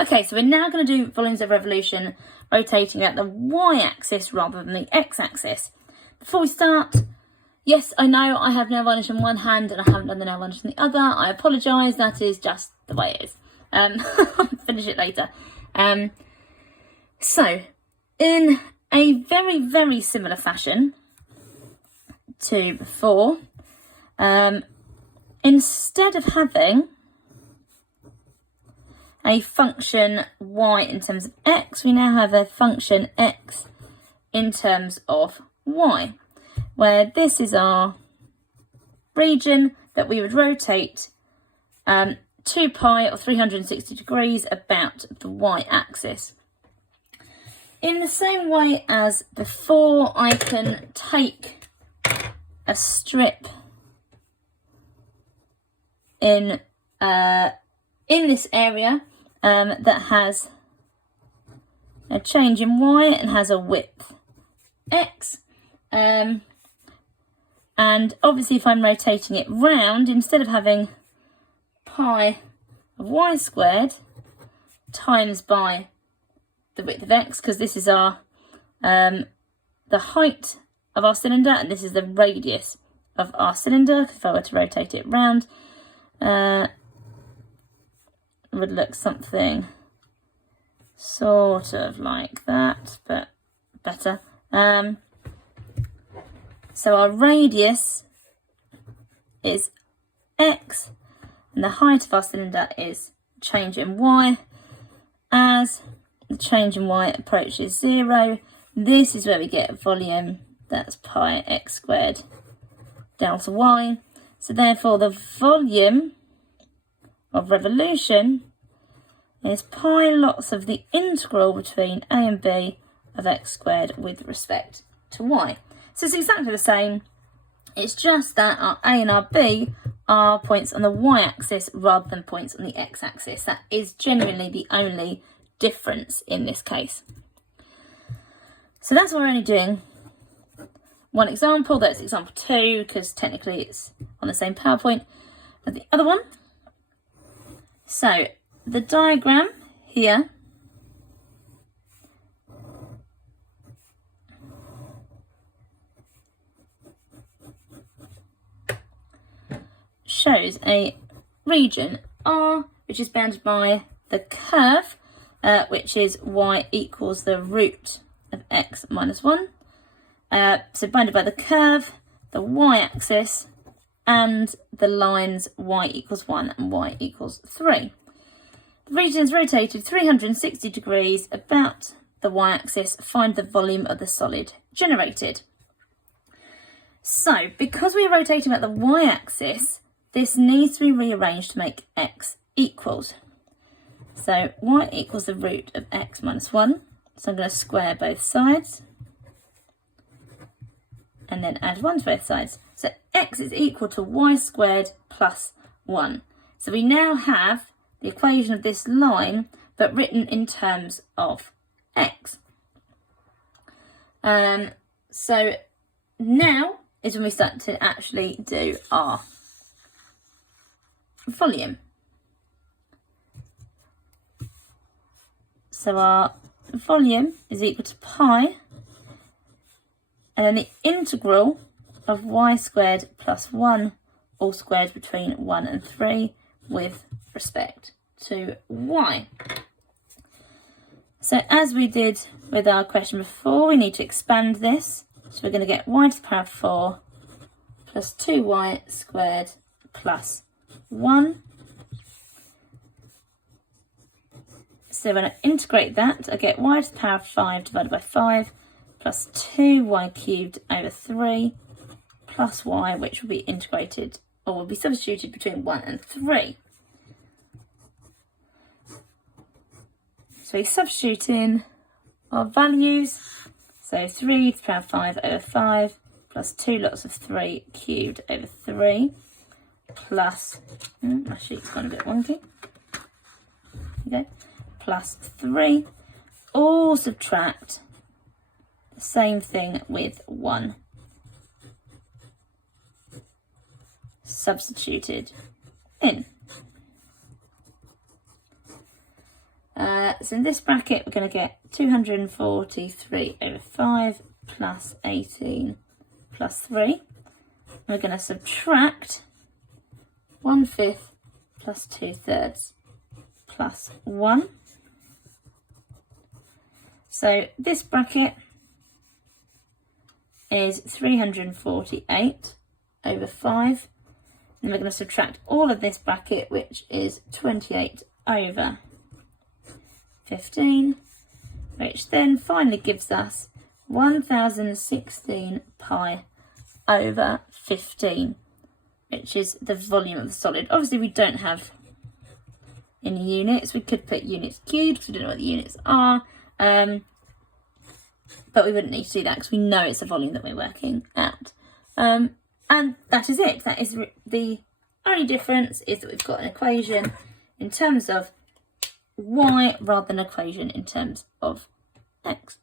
Okay, so we're now going to do volumes of revolution rotating at the y-axis rather than the x-axis. Before we start, yes, I know I have nail varnish in one hand and I haven't done the nail varnish in the other. I apologise, that is just the way it is. I'll finish it later. So, in a very, very similar fashion to before, instead of having a function y in terms of x, we now have a function x in terms of y, where this is our region that we would rotate 2 pi or 360 degrees about the y-axis. In the same way as before, I can take a strip in this area that has a change in y and has a width x, and obviously if I'm rotating it round, instead of having pi of y squared times by the width of x, because this is our the height of our cylinder and this is the radius of our cylinder. If I were to rotate it round, would look something sort of like that, but better. So our radius is x and the height of our cylinder is change in y. As the change in y approaches 0, this is where we get volume, that's pi x squared delta y. So therefore the volume of revolution is pi lots of the integral between a and b of x squared with respect to y. So it's exactly the same, it's just that our a and our b are points on the y-axis rather than points on the x-axis. That is genuinely the only difference in this case. So that's why we're only doing one example. That's example 2, because technically it's on the same PowerPoint as the other one. So the diagram here shows a region R which is bounded by the curve, which is y equals the root of x minus 1. So bounded by the curve, the y-axis, and the lines y equals 1 and y equals 3. The region is rotated 360 degrees about the y-axis. Find the volume of the solid generated. So, because we're rotating about the y-axis, this needs to be rearranged to make x equals. So, y equals the root of x minus 1. So I'm going to square both sides and then add 1 to both sides. So x is equal to y squared plus 1. So we now have the equation of this line, but written in terms of x. So now is when we start to actually do our volume. So our volume is equal to pi, and then the integral of y squared plus 1 all squared between 1 and 3 with respect to y. So as we did with our question before, we need to expand this. So we're going to get y to the power of 4 plus 2y squared plus 1. So when I integrate that, I get y to the power of 5 divided by 5 plus 2y cubed over 3 plus y, which will be integrated or will be substituted between 1 and 3. So we substitute in our values. So 3 to the power of 5 over 5 plus 2 lots of 3 cubed over 3 plus, my sheet's gone a bit wonky. Okay, plus 3, all subtract the same thing with 1 substituted in. So in this bracket, we're going to get 243 over 5 plus 18 plus 3. And we're going to subtract 1/5 plus 2/3 plus 1. So this bracket is 348 over 5. And we're going to subtract all of this bracket, which is 28 over 15, which then finally gives us 1016 pi over 15, which is the volume of the solid. Obviously, we don't have any units. We could put units cubed because we don't know what the units are, but we wouldn't need to do that because we know it's the volume that we're working at. And that is it. That is the only difference, is that we've got an equation in terms of y rather than an equation in terms of x.